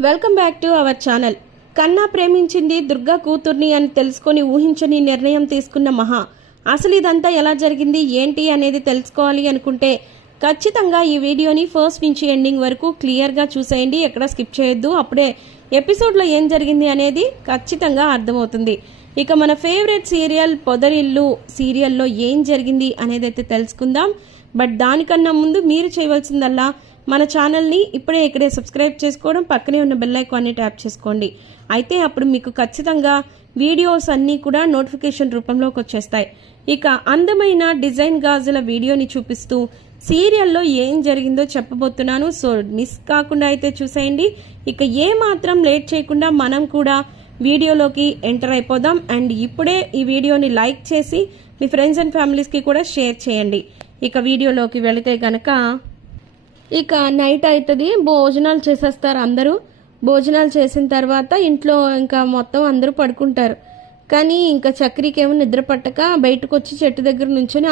Welcome back to our channel. కన్నా ప్రేమించింది దుర్గా కూతుర్ని అని తెలుసుకొని ఊహించని నిర్ణయం తీసుకున్న మహా. అసలు ఇదంతా ఎలా జరిగింది ఏంటి అనేది తెలుసుకోవాలి అనుకుంటే ఖచ్చితంగా ఈ వీడియోని ఫస్ట్ నుంచి ఎండింగ్ వరకు క్లియర్గా చూసేయండి, ఎక్కడ స్కిప్ చేయొద్దు. అప్పుడే ఎపిసోడ్లో ఏం జరిగింది అనేది ఖచ్చితంగా అర్థమవుతుంది. ఇక మన ఫేవరెట్ సీరియల్ పొదరిల్లు సీరియల్లో ఏం జరిగింది అనేది అయితే తెలుసుకుందాం. బట్ దానికన్నా ముందు మీరు చేయవలసిందల్లా మన ఛానల్ని ఇక్కడే సబ్స్క్రైబ్ చేసుకోవడం, పక్కనే ఉన్న బెల్ ఐకాన్ని ట్యాప్ చేసుకోండి. అయితే అప్పుడు మీకు ఖచ్చితంగా వీడియోస్ అన్నీ కూడా నోటిఫికేషన్ రూపంలోకి వచ్చేస్తాయి. ఇక అందమైన డిజైన్ గాజుల వీడియోని చూపిస్తూ సీరియల్లో ఏం జరిగిందో చెప్పబోతున్నాను. సో మిస్ కాకుండా అయితే చూసేయండి. ఇక ఏ మాత్రం లేట్ చేయకుండా మనం కూడా వీడియోలోకి ఎంటర్ అయిపోదాం. అండ్ ఇప్పుడే ఈ వీడియోని లైక్ చేసి మీ ఫ్రెండ్స్ అండ్ ఫ్యామిలీస్కి కూడా షేర్ చేయండి. ఇక వీడియోలోకి వెళితే కనుక ఇక నైట్ అవుతుంది, భోజనాలు చేసేస్తారు అందరూ. భోజనాలు చేసిన తర్వాత ఇంట్లో ఇంకా మొత్తం అందరూ పడుకుంటారు. కానీ ఇంకా చక్రికేమో నిద్ర పట్టక బయటకు వచ్చి చెట్టు దగ్గర నుంచొని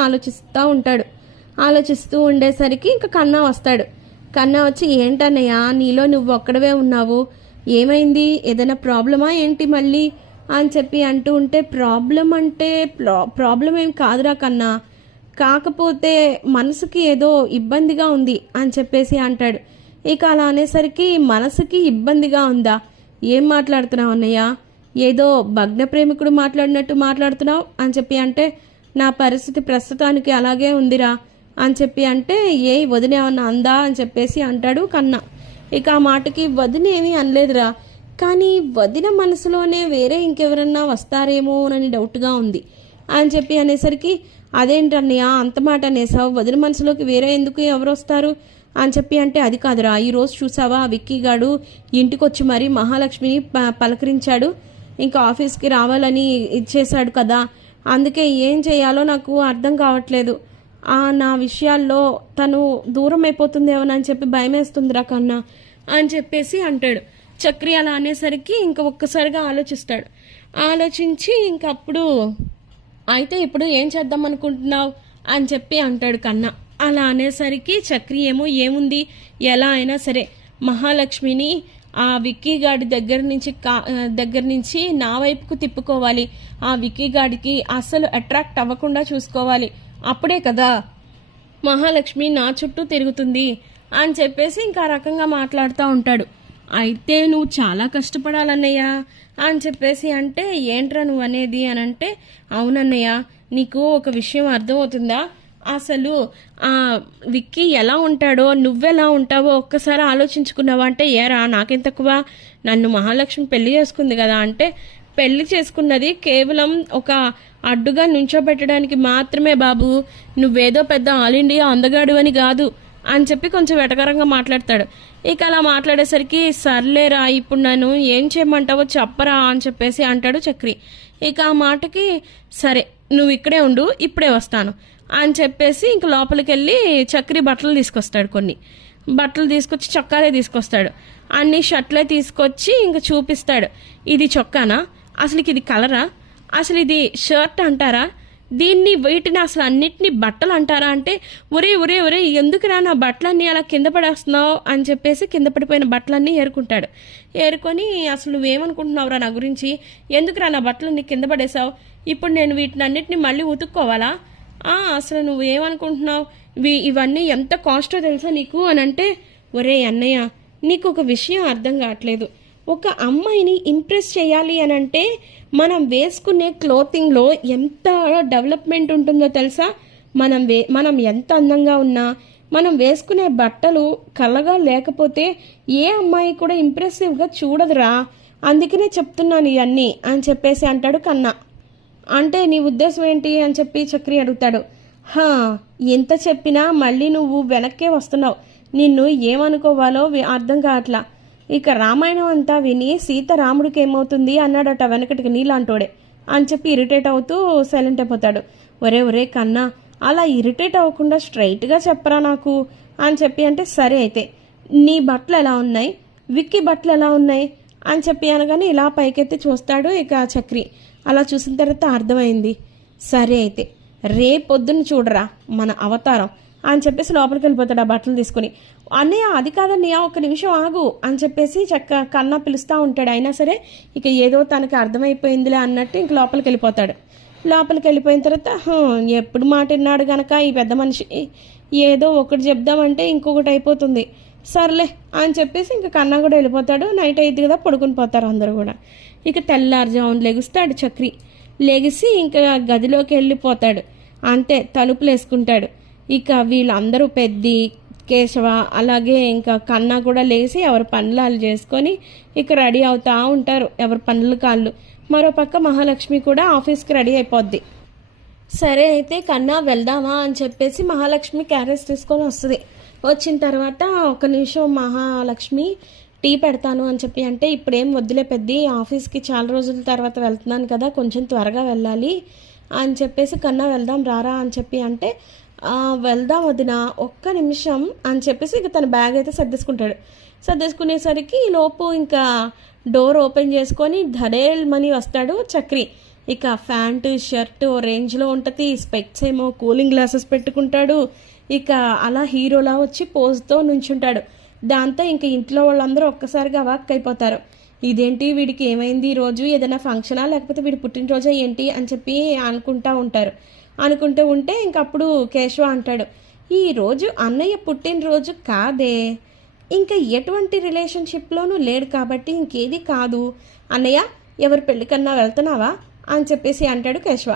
ఆలోచిస్తూ ఉండేసరికి ఇంకా కన్నా వస్తాడు. కన్నా వచ్చి, ఏంటన్నయ్య నీలో నువ్వు ఒక్కడవే ఉన్నావు, ఏమైంది, ఏదైనా ప్రాబ్లమా ఏంటి మళ్ళీ అని చెప్పి అంటూ ఉంటే, ప్రాబ్లం ఏం కాదురా కన్నా, కాకపోతే మనసుకి ఏదో ఇబ్బందిగా ఉంది అని చెప్పేసి అంటాడు. ఇక అలా అనేసరికి మనసుకి ఇబ్బందిగా ఉందా, ఏం మాట్లాడుతున్నావు అన్నయ్య, ఏదో భగ్న ప్రేమికుడు మాట్లాడినట్టు మాట్లాడుతున్నావు అని చెప్పి అంటే, నా పరిస్థితి ప్రస్తుతానికి అలాగే ఉందిరా అని చెప్పి అంటే, ఏ వదిన ఏమన్నా అందా అని చెప్పేసి అంటాడు కన్నా. ఇక ఆ మాటకి వదిన ఏమీ అనలేదురా, కానీ వదిన మనసులోనే వేరే ఇంకెవరన్నా వస్తారేమోనని డౌట్గా ఉంది అని చెప్పి అనేసరికి, అదేంటన్నయ్య అంత మాట అనేసావు, వదిన మనసులోకి వేరే ఎందుకు ఎవరు వస్తారు అని చెప్పి అంటే, అది కాదురా, ఈరోజు చూసావా విక్కీ గాడు ఇంటికి వచ్చి మరీ మహాలక్ష్మిని పలకరించాడు, ఇంకా ఆఫీస్కి రావాలని ఇచ్చేశాడు కదా, అందుకే ఏం చేయాలో నాకు అర్థం కావట్లేదు, నా విషయాల్లో తను దూరం అయిపోతుందేమోనని చెప్పి భయమేస్తుందిరా కన్నా అని చెప్పేసి అంటాడు. చక్రి అలా అనేసరికి ఇంకా ఒక్కసారిగా ఆలోచించి ఇంకప్పుడు, అయితే ఇప్పుడు ఏం చేద్దాం అనుకుంటున్నావు అని చెప్పి అంటాడు కన్నా. అలా అనేసరికి చక్రి ఏముంది, ఎలా అయినా సరే మహాలక్ష్మిని ఆ విక్కీ గాడి దగ్గర నుంచి నా వైపుకు తిప్పుకోవాలి, ఆ విక్కీ గాడికి అస్సలు అట్రాక్ట్ అవ్వకుండా చూసుకోవాలి, అప్పుడే కదా మహాలక్ష్మి నా చుట్టూ తిరుగుతుంది అని చెప్పేసి ఇంకా రకంగా మాట్లాడుతూ ఉంటాడు. అయితే నువ్వు చాలా కష్టపడాలన్నయ్య అని చెప్పేసి అంటే, ఏంట్రా నువ్వు అనేది అని అంటే, అవునన్నయ్య నీకు ఒక విషయం అర్థమవుతుందా, అసలు ఆ విక్కీ ఎలా ఉంటాడో నువ్వెలా ఉంటావో ఒక్కసారి ఆలోచించుకున్నావా అంటే, ఏరా నాకేం తక్కువ, నన్ను మహాలక్ష్మి పెళ్లి చేసుకుంది కదా అంటే, పెళ్లి చేసుకున్నది కేవలం ఒక అడ్డుగా నుంచోబెట్టడానికి మాత్రమే బాబు, నువ్వేదో పెద్ద ఆల్ ఇండియా అందగాడు అని కాదు అని చెప్పి కొంచెం వెటకరంగా మాట్లాడతాడు. ఇక అలా మాట్లాడేసరికి, సర్లేరా ఇప్పుడు నన్ను ఏం చేయమంటావో చెప్పరా అని చెప్పేసి అంటాడు చక్రి. ఇక ఆ మాటకి, సరే నువ్వు ఇక్కడే ఉండు, ఇప్పుడే వస్తాను అని చెప్పేసి ఇంక లోపలికి వెళ్ళి చక్రి బట్టలు తీసుకొస్తాడు, కొన్ని బట్టలు తీసుకొచ్చి చొక్కాలే తీసుకొస్తాడు, అన్ని షర్ట్లే తీసుకొచ్చి ఇంక చూపిస్తాడు. ఇది చొక్కానా, అసలు ఇది కలరా, అసలు ఇది షర్ట్ అంటారా, వీటిని అసలు అన్నిటినీ బట్టలు అంటారా అంటే, ఒరే ఎందుకురా నా బట్టలన్నీ అలా కింద పడేస్తున్నావు అని చెప్పేసి కింద పడిపోయిన బట్టలన్నీ ఏరుకొని, అసలు నువ్వేమనుకుంటున్నావురా నా గురించి, ఎందుకురా నా బట్టలన్నీ కింద పడేసావు, ఇప్పుడు నేను వీటిని అన్నిటిని మళ్ళీ ఉతుక్కోవాలా, అసలు నువ్వేమనుకుంటున్నావు, ఇవన్నీ ఎంత కాస్టో తెలుసా నీకు అని అంటే, ఒరే అన్నయ్య నీకు ఒక విషయం అర్థం కావట్లేదు, ఒక అమ్మాయిని ఇంప్రెస్ చేయాలి అని అంటే మనం వేసుకునే క్లోతింగ్లో ఎంత డెవలప్మెంట్ ఉంటుందో తెలుసా, మనం ఎంత అందంగా ఉన్నా మనం వేసుకునే బట్టలు కలగా లేకపోతే ఏ అమ్మాయి కూడా ఇంప్రెసివ్గా చూడదురా, అందుకనే చెప్తున్నాను ఇవన్నీ అని చెప్పేసి అంటాడు కన్నా. అంటే నీ ఉద్దేశం ఏంటి అని చెప్పి చక్రి అడుగుతాడు. ఎంత చెప్పినా మళ్ళీ నువ్వు వెనక్కే వస్తున్నావు, నిన్ను ఏమనుకోవాలో అర్థం కావట్లా, ఇక రామాయణం అంతా విని సీత రాముడికి ఏమవుతుంది అన్నాడట వెనకటికి నీలాంటోడే అని చెప్పి ఇరిటేట్ అవుతూ సైలెంట్ అయిపోతాడు. ఒరే కన్నా అలా ఇరిటేట్ అవ్వకుండా స్ట్రైట్గా చెప్పరా నాకు అని చెప్పి అంటే, సరే అయితే నీ బట్టలు ఎలా ఉన్నాయి, విక్కీ బట్టలు ఎలా ఉన్నాయి అని చెప్పి అనగానే ఇలా పైకెత్తి చూస్తాడు ఇక చక్రి. అలా చూసిన తర్వాత అర్థమైంది, సరే అయితే రేపొద్దున చూడరా మన అవతారం, అని చెప్పేసి లోపలికి వెళ్ళిపోతాడు ఆ బట్టలు తీసుకుని. అన్నయ్య అది కాదన్నయ్య, ఒక్క నిమిషం ఆగు అని చెప్పేసి కన్నా పిలుస్తూ ఉంటాడు. అయినా సరే ఇక ఏదో తనకి అర్థమైపోయిందిలే అన్నట్టు ఇంక లోపలికి వెళ్ళిపోతాడు. లోపలికి వెళ్ళిపోయిన తర్వాత ఎప్పుడు మాట విన్నాడు గనక ఈ పెద్ద మనిషి ఏదో ఒకటి చెప్దామంటే ఇంకొకటి అయిపోతుంది, సర్లే అని చెప్పేసి ఇంక కన్నా కూడా వెళ్ళిపోతాడు. నైట్ అయింది కదా, పడుకుని పోతారు అందరూ కూడా. ఇక తెల్లారుజామున లెగుస్తాడు చక్రి. లెగిసి ఇంకా గదిలోకి వెళ్ళిపోతాడు. అంతే, తలుపులు వేసుకుంటాడు. ఇక వీళ్ళందరూ పెద్ది, కేశవ, అలాగే ఇంకా కన్నా కూడా లేచి ఎవరి పనులు చేసుకొని ఇక రెడీ అవుతూ ఉంటారు, ఎవరి పనులు కాళ్ళు. మరోపక్క మహాలక్ష్మి కూడా ఆఫీస్కి రెడీ అయిపోద్ది. సరే అయితే కన్నా వెళ్దామా అని చెప్పేసి మహాలక్ష్మి క్యారేజ్ తీసుకొని వస్తుంది. వచ్చిన తర్వాత ఒక నిమిషం మహాలక్ష్మి టీ పెడతాను అని చెప్పి అంటే, ఇప్పుడేం వద్దులే పెద్ది, ఆఫీస్కి చాలా రోజుల తర్వాత వెళ్తున్నాను కదా, కొంచెం త్వరగా వెళ్ళాలి అని చెప్పేసి కన్నా వెళ్దాం రారా అని చెప్పి అంటే, వెళ్దాం వదిన ఒక్క నిమిషం అని చెప్పేసి ఇక తన బ్యాగ్ అయితే సర్దేసుకుంటాడు. సర్దేసుకునేసరికి లోపు ఇంకా డోర్ ఓపెన్ చేసుకొని ధడేల్మని వస్తాడు చక్రి. ఇక ప్యాంటు షర్టు రేంజ్లో ఉంటుంది, స్పెక్స్ ఏమో కూలింగ్ గ్లాసెస్ పెట్టుకుంటాడు. ఇక అలా హీరోలా వచ్చి పోజ్తో నుంచుంటాడు. దాంతో ఇంక ఇంట్లో వాళ్ళందరూ ఒక్కసారిగా అవాక్ అయిపోతారు. ఇదేంటి, వీడికి ఏమైంది ఈరోజు, ఏదైనా ఫంక్షనా లేకపోతే వీడి పుట్టినరోజా ఏంటి అని చెప్పి అనుకుంటూ ఉంటారు. అనుకుంటూ ఉంటే ఇంకప్పుడు కేశవ అంటాడు, ఈరోజు అన్నయ్య పుట్టినరోజు కాదే, ఇంకా ఎటువంటి రిలేషన్షిప్లోనూ లేడు కాబట్టి ఇంకేది కాదు. అన్నయ్య ఎవరి పెళ్ళికన్నా వెళ్తున్నావా అని చెప్పేసి అంటాడు కేశవ.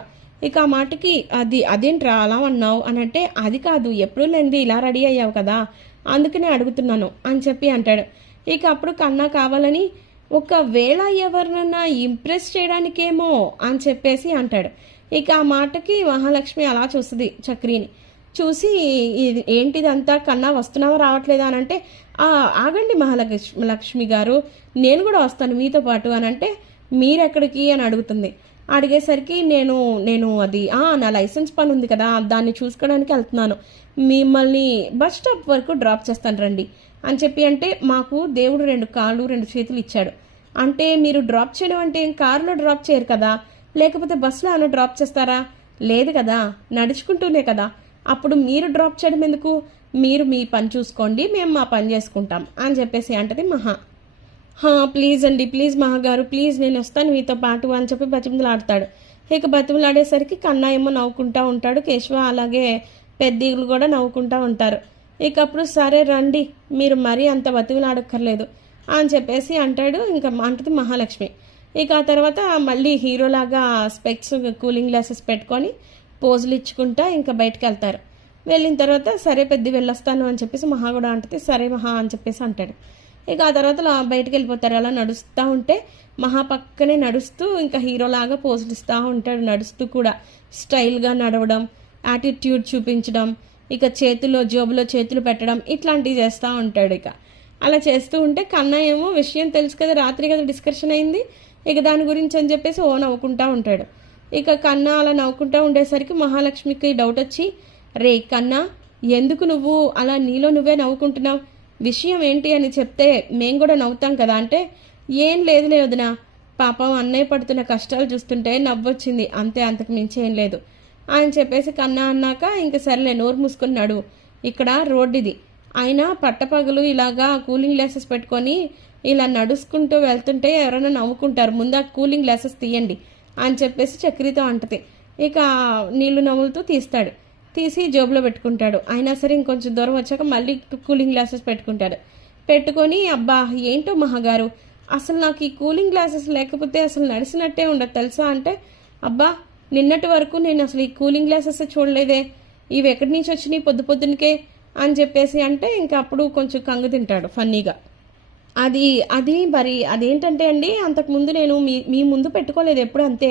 ఇక ఆ మాటకి అదేంట్రా అలా అన్నావు అని అంటే, అది కాదు, ఎప్పుడు లేనిది ఇలా రెడీ అయ్యావు కదా, అందుకనే అడుగుతున్నాను అని చెప్పి అంటాడు. ఇక అప్పుడు కన్నా కావాలని ఒకవేళ ఎవరినన్నా ఇంప్రెస్ చేయడానికేమో అని చెప్పేసి అంటాడు. ఇక ఆ మాటకి మహాలక్ష్మి అలా చూస్తుంది చక్రిని. చూసి ఏంటిదంతా, కన్నా వస్తున్నావా రావట్లేదా అని అంటే, ఆగండి మహాలక్ష్మి గారు, నేను కూడా వస్తాను మీతో పాటు అని అంటే, మీరెక్కడికి అని అడుగుతుంది. అడిగేసరికి నేను అది నా లైసెన్స్ పని ఉంది కదా, దాన్ని చూసుకోవడానికి వెళ్తున్నాను, మిమ్మల్ని బస్ స్టాప్ వరకు డ్రాప్ చేస్తాను రండి అని చెప్పి అంటే, మాకు దేవుడు 2 కాళ్ళు 2 చేతులు ఇచ్చాడు, అంటే మీరు డ్రాప్ చేయడం అంటే కారులో డ్రాప్ చేయరు కదా, లేకపోతే బస్సులో ఏమైనా డ్రాప్ చేస్తారా, లేదు కదా, నడుచుకుంటూనే కదా, అప్పుడు మీరు డ్రాప్ చేయడం ఎందుకు, మీరు మీ పని చూసుకోండి, మేము మా పని చేసుకుంటాం అని చెప్పేసి అంటది మహా. ప్లీజ్ అండి, ప్లీజ్ మహాగారు, ప్లీజ్ నేను వస్తాను మీతో పాటు అని చెప్పి బతిమలాడతాడు. ఇక బతిమలాడేసరికి కన్నా ఏమో నవ్వుకుంటూ ఉంటాడు, కేశవ అలాగే పెద్దీలు కూడా నవ్వుకుంటూ ఉంటారు. ఇక అప్పుడు సరే రండి, మీరు మరీ అంత బతిమలాడక్కర్లేదు అని చెప్పేసి అంటాడు. ఇంకా అంటది మహాలక్ష్మి. ఇక ఆ తర్వాత మళ్ళీ హీరోలాగా స్పెక్స్ కూలింగ్ గ్లాసెస్ పెట్టుకొని పోజులు ఇచ్చుకుంటా ఇంకా బయటకు వెళ్తారు. వెళ్ళిన తర్వాత సరే పెద్ద వెళ్ళొస్తాను అని చెప్పేసి మహా కూడా అంటది. సరే మహా అని చెప్పేసి అంటాడు. ఇక ఆ తర్వాత బయటకు వెళ్ళిపోతారు. అలా నడుస్తూ ఉంటే మహా పక్కనే నడుస్తూ ఇంకా హీరోలాగా పోజులు ఇస్తూ ఉంటాడు. నడుస్తూ కూడా స్టైల్గా నడవడం, యాటిట్యూడ్ చూపించడం, ఇక జేబులో చేతులు పెట్టడం, ఇట్లాంటివి చేస్తూ ఉంటాడు. ఇక అలా చేస్తూ ఉంటే కన్నా ఏమో విషయం తెలుసు కదా, రాత్రి కదా డిస్కషన్ అయింది, ఇక దాని గురించి అని చెప్పేసి నవ్వుకుంటూ ఉంటాడు. ఇక కన్నా అలా నవ్వుకుంటూ ఉండేసరికి మహాలక్ష్మికి డౌట్ వచ్చి, రే కన్నా, ఎందుకు నువ్వు అలా నీలో నువ్వే నవ్వుకుంటున్నావు, విషయం ఏంటి అని చెప్తే మేము కూడా నవ్వుతాం కదా అంటే, ఏం లేదులే వదినా, పాపం అన్నయ్య పడుతున్న కష్టాలు చూస్తుంటే నవ్వొచ్చింది, అంతే, అంతకు మించి ఏం లేదు అని చెప్పేసి కన్నా అన్నాక ఇంక సరేలే నోరు మూసుకున్నాడు. ఇక్కడ రోడ్డు ఇది, అయినా పట్టపగలు ఇలాగా కూలింగ్ గ్లాసెస్ పెట్టుకొని ఇలా నడుచుకుంటూ వెళ్తుంటే ఎవరైనా నవ్వుకుంటారు, ముందు ఆ కూలింగ్ గ్లాసెస్ తీయండి అని చెప్పేసి చక్రితో అంటది. ఇక నీళ్లు నవ్వులతో తీస్తాడు. తీసి జేబులో పెట్టుకుంటాడు. అయినా సరే ఇంకొంచెం దూరం వచ్చాక మళ్ళీ కూలింగ్ గ్లాసెస్ పెట్టుకుంటాడు. పెట్టుకొని అబ్బా ఏంటో మహాగారు, అసలు నాకు ఈ కూలింగ్ గ్లాసెస్ లేకపోతే అసలు నడిచినట్టే ఉండదు తెలుసా అంటే, అబ్బా నిన్నటి వరకు నేను అసలు ఈ కూలింగ్ గ్లాసెస్ చూడలేదే, ఇవి ఎక్కడి నుంచి వచ్చినాయి పొద్దునికే అని చెప్పేసి అంటే, ఇంకా అప్పుడు కొంచెం కంగు తింటాడు ఫన్నీగా. అది మరి అదేంటంటే అండి, అంతకుముందు నేను మీ ముందు పెట్టుకోలేదు ఎప్పుడు, అంతే,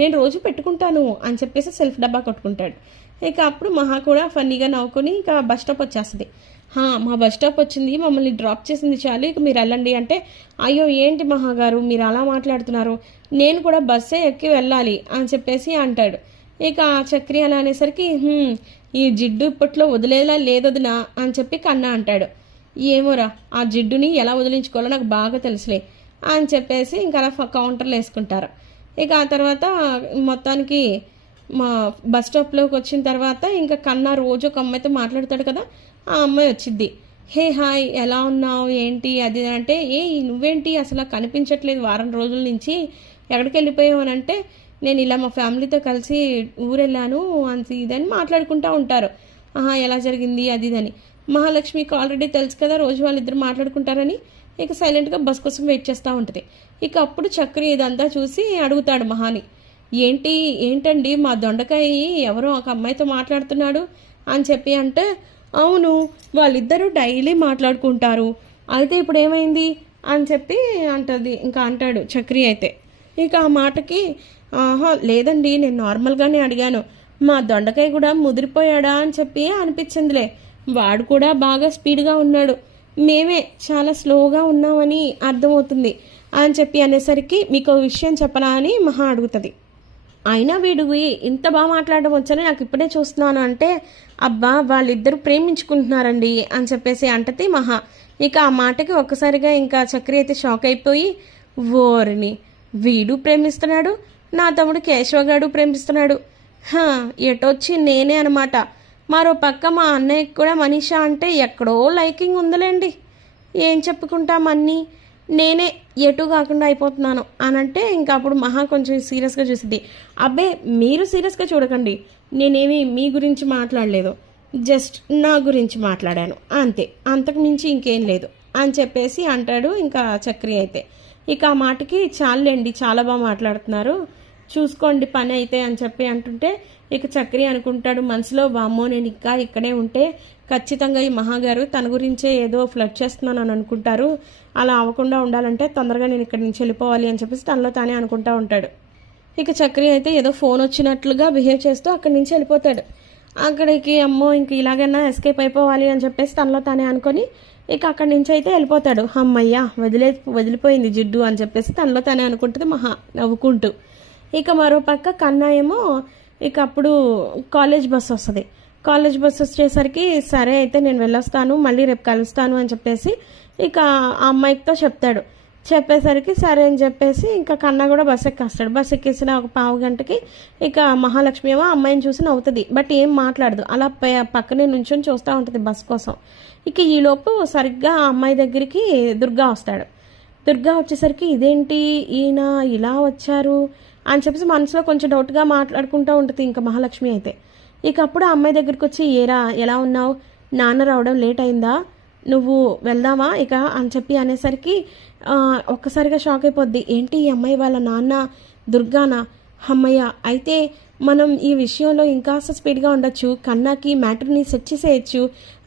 నేను రోజు పెట్టుకుంటాను అని చెప్పేసి సెల్ఫ్ డబ్బా కొట్టుకుంటాడు. ఇక అప్పుడు మహా కూడా ఫన్నీగా నవ్వుకొని ఇక బస్ స్టాప్ వచ్చేస్తుంది. మా బస్ స్టాప్ వచ్చింది, మమ్మల్ని డ్రాప్ చేసింది చాలు, ఇక మీరు వెళ్ళండి అంటే, అయ్యో ఏంటి మహాగారు మీరు అలా మాట్లాడుతున్నారు, నేను కూడా బస్సే ఎక్కి వెళ్ళాలి అని చెప్పేసి అంటాడు. ఇక చక్రి అలా అనేసరికి ఈ జిడ్డు ఇప్పట్లో వదిలేలా లేదొదినా అని చెప్పి కన్నా అంటాడు. ఏమోరా, ఆ జిడ్డుని ఎలా వదిలించుకోవాలో నాకు బాగా తెలుసులే అని చెప్పేసి ఇంకా అలా కౌంటర్లు వేసుకుంటారు. ఇక ఆ తర్వాత మొత్తానికి మా బస్ స్టాప్లోకి వచ్చిన తర్వాత ఇంకా కన్నా రోజు ఒక అమ్మాయితో మాట్లాడతాడు కదా, ఆ అమ్మాయి వచ్చిద్ది. హే హాయ్ ఎలా ఉన్నావు ఏంటి అది అంటే, నువ్వేంటి అసలు కనిపించట్లేదు వారం రోజుల నుంచి, ఎక్కడికి వెళ్ళిపోయావు అని అంటే, నేను ఇలా మా ఫ్యామిలీతో కలిసి ఊరెళ్ళాను అని ఇదని మాట్లాడుకుంటూ ఉంటారు. ఆహా ఎలా జరిగింది అది ఇదని. మహాలక్ష్మికి ఆల్రెడీ తెలుసు కదా రోజు వాళ్ళిద్దరు మాట్లాడుకుంటారని, ఇక సైలెంట్గా బస్ కోసం వెయిట్ చేస్తూ ఉంటుంది. ఇక అప్పుడు చక్రి ఇదంతా చూసి అడుగుతాడు మహాని, ఏంటండి మా దొండకాయ ఎవరో ఒక అమ్మాయితో మాట్లాడుతున్నాడు అని చెప్పి అంటే, అవును వాళ్ళిద్దరూ డైలీ మాట్లాడుకుంటారు, అయితే ఇప్పుడు ఏమైంది అని చెప్పి అంటది. ఇంకా అంటాడు చక్రి అయితే. ఇక ఆ మాటకి ఆహా లేదండి నేను నార్మల్గానే అడిగాను, మా దొండకాయ కూడా ముదిరిపోయాడా అని చెప్పి అనిపించిందిలే, వాడు కూడా బాగా స్పీడ్గా ఉన్నాడు, మేమే చాలా స్లోగా ఉన్నామని అర్థమవుతుంది అని చెప్పి అనేసరికి మీకు విషయం చెప్పనా అని మహా అడుగుతుంది. అయినా వీడు ఇంత బాగా మాట్లాడడం వచ్చని నాకు ఇప్పుడే చూస్తున్నాను అంటే, అబ్బా వాళ్ళిద్దరూ ప్రేమించుకుంటున్నారండి అని చెప్పేసి అంటది మహా. ఇక ఆ మాటకి ఒక్కసారిగా ఇంకా చక్రి అయితే షాక్ అయిపోయి, ఓరిని వీడు ప్రేమిస్తున్నాడు, నా తమ్ముడు కేశవగాడు ప్రేమిస్తున్నాడు, ఎటొచ్చి నేనే అనమాట. మరో పక్క మా అన్నయ్యకి కూడా మనీషా అంటే ఎక్కడో లైకింగ్ ఉందిలేండి, ఏం చెప్పుకుంటామన్నీ, నేనే ఎటు కాకుండా అయిపోతున్నాను అని అంటే, ఇంకా అప్పుడు మహా కొంచెం సీరియస్గా చూసింది. అబ్బే మీరు సీరియస్గా చూడకండి, నేనేమి మీ గురించి మాట్లాడలేదు, జస్ట్ నా గురించి మాట్లాడాను అంతే, అంతకు మించి ఇంకేం లేదు అని చెప్పేసి అంటాడు ఇంకా చక్రి అయితే. ఇక ఆ మాటకి చాలండి చాలా బాగా మాట్లాడుతున్నారు, చూసుకోండి పని అయితే అని చెప్పి అంటుంటే, ఇక చక్రి అనుకుంటాడు మనసులో, వామ్మో నేను ఇంకా ఇక్కడే ఉంటే ఖచ్చితంగా ఈ మహాగారు తన గురించే ఏదో ఫ్లడ్ చేస్తున్నాను అని అనుకుంటారు, అలా అవ్వకుండా ఉండాలంటే తొందరగా నేను ఇక్కడి నుంచి వెళ్ళిపోవాలి అని చెప్పేసి తనలో తానే అనుకుంటా ఉంటాడు. ఇక చక్రి అయితే ఏదో ఫోన్ వచ్చినట్లుగా బిహేవ్ చేస్తూ అక్కడి నుంచి వెళ్ళిపోతాడు. అక్కడికి అమ్మో ఇంక ఇలాగైనా ఎస్కేప్ అయిపోవాలి అని చెప్పేసి తనలో తానే అనుకొని ఇక అక్కడి నుంచి అయితే వెళ్ళిపోతాడు. అమ్మయ్యా వదిలిపోయింది జిడ్డు అని చెప్పేసి తనలో తానే అనుకుంటుంది మహా నవ్వుకుంటూ. ఇక మరో పక్క కన్నా ఏమో ఇక అప్పుడు కాలేజ్ బస్ వస్తుంది. కాలేజ్ బస్ వచ్చేసరికి సరే అయితే నేను వెళ్ళొస్తాను మళ్ళీ రేపు కలుస్తాను అని చెప్పేసి ఇక ఆ అమ్మాయితో చెప్తాడు. చెప్పేసరికి సరే అని చెప్పేసి ఇంకా కన్నా కూడా బస్ ఎక్కేస్తాడు. బస్ ఎక్కేసిన ఒక పావు గంటకి ఇక మహాలక్ష్మి ఏమో అమ్మాయిని చూసి నవ్వుతుంది, బట్ ఏం మాట్లాడదు, అలా పక్కనే నుంచొని చూస్తూ ఉంటుంది బస్ కోసం. ఇక ఈలోపు సరిగ్గా ఆ అమ్మాయి దగ్గరికి దుర్గా వస్తాడు. దుర్గా వచ్చేసరికి ఇదేంటి ఈయన ఇలా వచ్చారు అని చెప్పేసి మనసులో కొంచెం డౌట్గా మాట్లాడుకుంటూ ఉంటుంది ఇంకా మహాలక్ష్మి అయితే. ఇక అప్పుడు ఆ అమ్మాయి దగ్గరికి వచ్చి, ఏరా ఎలా ఉన్నావు, నాన్న రావడం లేట్ అయిందా, నువ్వు వెళ్దామా ఇక అని చెప్పి అనేసరికి ఒక్కసారిగా షాక్ అయిపోద్ది. ఏంటి ఈ అమ్మాయి వాళ్ళ నాన్న దుర్గానా, అమ్మయ్య అయితే మనం ఈ విషయంలో ఇంకాస్త స్పీడ్గా ఉండొచ్చు, కన్నాకి మ్యాటర్ని సెట్ చేసేయచ్చు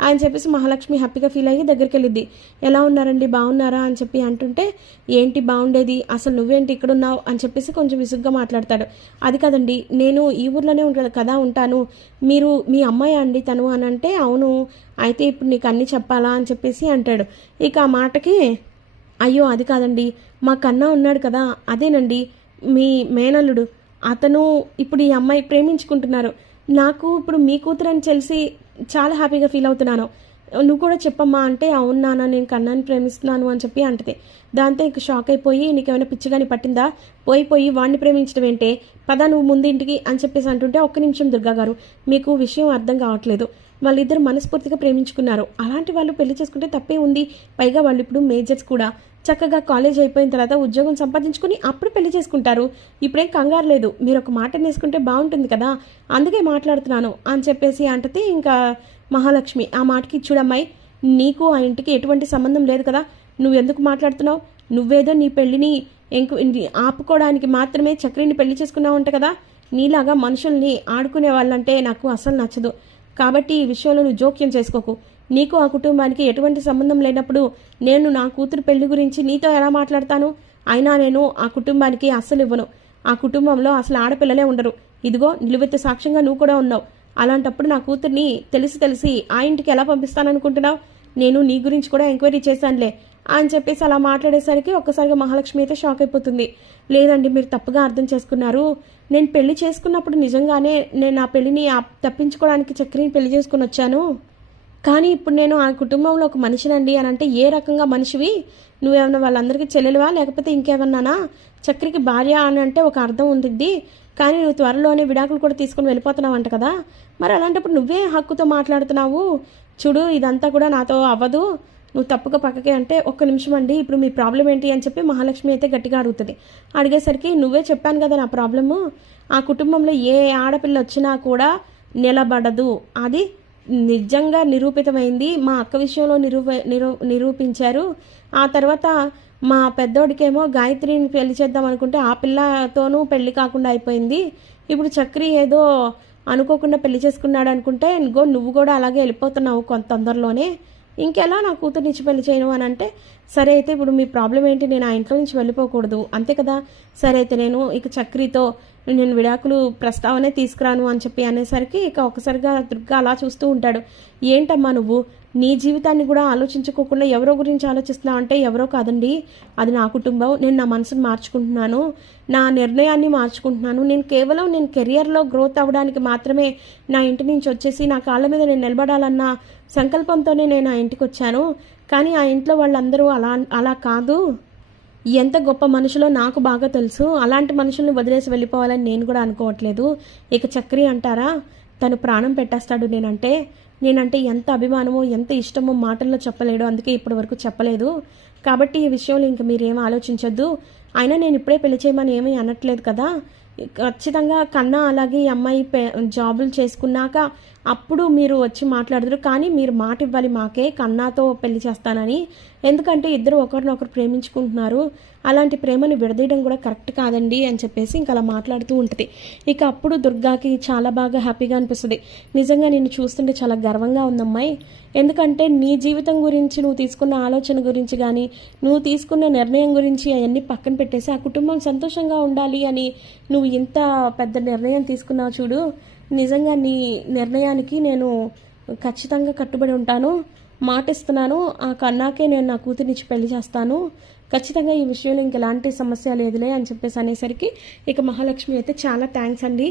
అని చెప్పేసి మహాలక్ష్మి హ్యాపీగా ఫీల్ అయ్యి దగ్గరికి వెళ్ళిద్ది. ఎలా ఉన్నారండి బాగున్నారా అని చెప్పి అంటుంటే, ఏంటి బాగుండేది అసలు నువ్వేంటి ఇక్కడ ఉన్నావు అని చెప్పేసి కొంచెం విసుగ్గా మాట్లాడతాడు. అది కదండి నేను ఈ ఊర్లోనే ఉంటాను, మీరు మీ అమ్మాయి అండి తను అని అంటే, అవును అయితే ఇప్పుడు నీకు అన్నీ చెప్పాలా అని చెప్పేసి అంటాడు. ఇక ఆ మాటకి అయ్యో అది కాదండి మా కన్నా ఉన్నాడు కదా అదేనండి మీ మేనల్లుడు, అతను ఇప్పుడు ఈ అమ్మాయి ప్రేమించుకుంటున్నారు, నాకు ఇప్పుడు మీ కూతురు అని తెలిసి చాలా హ్యాపీగా ఫీల్ అవుతున్నాను, నువ్వు కూడా చెప్పమ్మా అంటే, అవును నాన్న నేను కన్నాని ప్రేమిస్తున్నాను అని చెప్పి అంటది. దాంతో ఇంక షాక్ అయిపోయి, నీకేమైనా పిచ్చిగాని పట్టిందా, పోయి వాడిని ప్రేమించడం ఏంటే, పదా నువ్వు ముందు ఇంటికి అని చెప్పేసి అంటుంటే, ఒక్క నిమిషం దుర్గా గారు మీకు విషయం అర్థం కావట్లేదు, వాళ్ళిద్దరు మనస్ఫూర్తిగా ప్రేమించుకున్నారు, అలాంటి వాళ్ళు పెళ్లి చేసుకుంటే తప్పే ఉంది, పైగా వాళ్ళు ఇప్పుడు మేజర్స్ కూడా, చక్కగా కాలేజ్ అయిపోయిన తర్వాత ఉద్యోగం సంపాదించుకుని అప్పుడు పెళ్లి చేసుకుంటారు, ఇప్పుడేం కంగారు లేదు, మీరు ఒక మాట నేసుకుంటే బాగుంటుంది కదా అందుకే మాట్లాడుతున్నాను అని చెప్పేసి అంటది ఇంకా మహాలక్ష్మి. ఆ మాటకి చూడమ్మాయి నీకు ఆ ఇంటికి ఎటువంటి సంబంధం లేదు కదా, నువ్వెందుకు మాట్లాడుతున్నావు, నువ్వేదో నీ పెళ్లిని ఆపుకోవడానికి మాత్రమే చక్రిని పెళ్లి చేసుకున్నావు అంట కదా, నీలాగా మనుషుల్ని ఆడుకునే వాళ్ళంటే నాకు అసలు నచ్చదు, కాబట్టి ఈ విషయంలో నువ్వు జోక్యం చేసుకోకు, నీకు ఆ కుటుంబానికి ఎటువంటి సంబంధం లేనప్పుడు నేను నా కూతురు పెళ్లి గురించి నీతో ఎలా మాట్లాడతాను, అయినా నేను ఆ కుటుంబానికి అస్సలు ఇవ్వను, ఆ కుటుంబంలో అసలు ఆడపిల్లలే ఉండరు, ఇదిగో నిలువెత్తు సాక్ష్యంగా నువ్వు కూడా ఉన్నావు, అలాంటప్పుడు నా కూతుర్ని తెలిసి ఆ ఇంటికి ఎలా పంపిస్తాననుకుంటున్నావు, నేను నీ గురించి కూడా ఎంక్వైరీ చేశానులే అని చెప్పేసి అలా మాట్లాడేసరికి ఒక్కసారిగా మహాలక్ష్మి అయితే షాక్ అయిపోతుంది. లేదండి మీరు తప్పుగా అర్థం చేసుకున్నారు, నేను పెళ్లి చేసుకున్నప్పుడు నిజంగానే నేను ఆ పెళ్లిని తప్పించుకోవడానికి చక్రిని పెళ్లి చేసుకుని వచ్చాను, కానీ ఇప్పుడు నేను ఆ కుటుంబంలో ఒక మనిషినండి అని అంటే, ఏ రకంగా మనిషివి? నువ్వేమన్నా వాళ్ళందరికీ చెల్లెలివా లేకపోతే ఇంకేమన్నానా? చక్రికి భార్య అని అంటే ఒక అర్థం ఉంటుంది, కానీ నువ్వు త్వరలోనే విడాకులు కూడా తీసుకుని వెళ్ళిపోతున్నావంట కదా, మరి అలాంటప్పుడు నువ్వే హక్కుతో మాట్లాడుతున్నావు. చూడు, ఇదంతా కూడా నాతో అవ్వదు, నువ్వు తప్పుగా పక్కకే అంటే, ఒక్క నిమిషం అండి, ఇప్పుడు మీ ప్రాబ్లం ఏంటి అని చెప్పి మహాలక్ష్మి అయితే గట్టిగా అడుగుతుంది. అడిగేసరికి, నువ్వే చెప్పాను కదా నా ప్రాబ్లము, ఆ కుటుంబంలో ఏ ఆడపిల్ల వచ్చినా కూడా నిలబడదు, అది నిజంగా నిరూపితమైంది. మా అక్క విషయంలో నిరూపించారు. ఆ తర్వాత మా పెద్దోడికేమో గాయత్రిని పెళ్లి చేద్దాం అనుకుంటే ఆ పిల్లతోనూ పెళ్లి కాకుండా అయిపోయింది. ఇప్పుడు చక్రి ఏదో అనుకోకుండా పెళ్లి చేసుకున్నాడు అనుకుంటే నువ్వు కూడా అలాగే వెళ్ళిపోతున్నావు కొంత తొందరలోనే, ఇంకెలా నా కూతురు నుంచి పెళ్లి చేయను అని అంటే, సరే అయితే ఇప్పుడు మీ ప్రాబ్లం ఏంటి? నేను ఆ ఇంట్లో నుంచి వెళ్ళిపోకూడదు అంతే కదా, సరే అయితే నేను ఇక చక్రితో నేను విడాకులు ప్రస్తావనే తీసుకురాను అని చెప్పి అనేసరికి ఇక ఒకసారిగా దుర్గా అలా చూస్తూ ఉంటాడు. ఏంటమ్మా నువ్వు నీ జీవితాన్ని కూడా ఆలోచించుకోకుండా ఎవరో గురించి ఆలోచిస్తున్నావు అంటే, ఎవరో కాదండి, అది నా కుటుంబం, నేను నా మనసును మార్చుకుంటున్నాను, నా నిర్ణయాన్ని మార్చుకుంటున్నాను, నేను కేవలం నేను కెరియర్లో గ్రోత్ అవ్వడానికి మాత్రమే నా ఇంటి నుంచి వచ్చేసి నా కాళ్ళ మీద నేను నిలబడాలన్న సంకల్పంతోనే నేను ఆ ఇంటికి వచ్చాను. కానీ ఆ ఇంట్లో వాళ్ళందరూ అలా కాదు, ఎంత గొప్ప మనుషులో నాకు బాగా తెలుసు, అలాంటి మనుషుల్ని వదిలేసి వెళ్ళిపోవాలని నేను కూడా అనుకోవట్లేదు. ఇక చక్రి అంటారా, తను ప్రాణం పెట్టేస్తాడు నేనంటే ఎంత అభిమానమో ఎంత ఇష్టమో మాటల్లో చెప్పలేడు, అందుకే ఇప్పటి వరకు చెప్పలేదు. కాబట్టి ఈ విషయంలో ఇంక మీరేం ఆలోచించొద్దు. అయినా నేను ఇప్పుడే పెళ్లి చేయమని ఏమీ అనట్లేదు కదా, ఖచ్చితంగా కన్నా అలాగే ఈ అమ్మాయి జాబులు చేసుకున్నాక అప్పుడు మీరు వచ్చి మాట్లాడదురు, కానీ మీరు మాట ఇవ్వాలి మాకే, కన్నాతో పెళ్లి చేస్తానని. ఎందుకంటే ఇద్దరు ఒకరినొకరు ప్రేమించుకుంటున్నారు, అలాంటి ప్రేమను విడదీయడం కూడా కరెక్ట్ కాదండి అని చెప్పేసి ఇంకా అలా మాట్లాడుతూ ఉంటుంది. ఇక అప్పుడు దుర్గాకి చాలా బాగా హ్యాపీగా అనిపిస్తుంది. నిజంగా నిన్ను చూస్తుంటే చాలా గర్వంగా ఉందమ్మాయి, ఎందుకంటే నీ జీవితం గురించి, నువ్వు తీసుకున్న ఆలోచన గురించి కానీ, నువ్వు తీసుకున్న నిర్ణయం గురించి అవన్నీ పక్కన పెట్టేసి ఆ కుటుంబం సంతోషంగా ఉండాలి అని నువ్వు ఇంత పెద్ద నిర్ణయం తీసుకున్నావు చూడు, నిజంగా నీ నిర్ణయానికి నేను ఖచ్చితంగా కట్టుబడి ఉంటాను, మాటిస్తున్నాను, ఆ కన్నాకే నేను నా కూతురినిచ్చి పెళ్లి చేస్తాను, ఖచ్చితంగా ఈ విషయంలో ఇంకెలాంటి సమస్య లేదులే అని చెప్పేసి అనేసరికి ఇక మహాలక్ష్మి అయితే చాలా థ్యాంక్స్ అండి,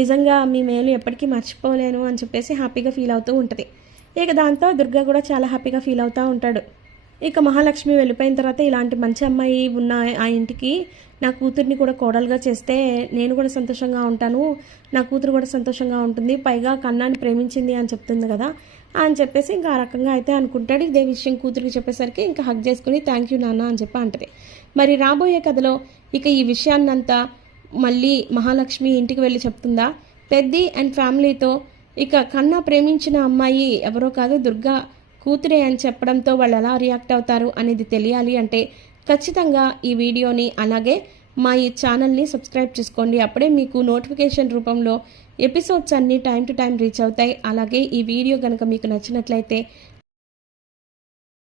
నిజంగా మీ మేలు ఎప్పటికీ మర్చిపోలేను అని చెప్పేసి హ్యాపీగా ఫీల్ అవుతూ ఉంటుంది. ఇక దాంతో దుర్గా కూడా చాలా హ్యాపీగా ఫీల్ అవుతూ ఉంటాడు. ఇక మహాలక్ష్మి వెళ్ళిపోయిన తర్వాత, ఇలాంటి మంచి అమ్మాయి ఉన్న ఆ ఇంటికి నా కూతుర్ని కూడా కోడలుగా చేస్తే నేను కూడా సంతోషంగా ఉంటాను, నా కూతురు కూడా సంతోషంగా ఉంటుంది, పైగా కన్నాని ప్రేమించింది అని చెప్తుంది కదా అని చెప్పేసి ఇంకా ఆ రకంగా అయితే అనుకుంటాడు. ఇదే విషయం కూతురికి చెప్పేసరికి ఇంకా హగ్ చేసుకుని థ్యాంక్ యూ నాన్న అని చెప్పి అంటది. మరి రాబోయే కథలో ఇక ఈ విషయాన్నంతా మళ్ళీ మహాలక్ష్మి ఇంటికి వెళ్ళి చెప్తుందా పెద్ది అండ్ ఫ్యామిలీతో? ఇక కన్నా ప్రేమించిన అమ్మాయి ఎవరో కాదు దుర్గా కూతురే అని చెప్పడంతో వాళ్ళు ఎలా రియాక్ట్ అవుతారు అనేది తెలియాలి అంటే ఖచ్చితంగా ఈ వీడియోని అలాగే మా ఈ ఛానల్ని సబ్స్క్రైబ్ చేసుకోండి. అప్పుడే మీకు నోటిఫికేషన్ రూపంలో ఎపిసోడ్స్ అన్నీ టైం టు టైం రీచ్ అవుతాయి. అలాగే ఈ వీడియో కనుక మీకు నచ్చినట్లయితే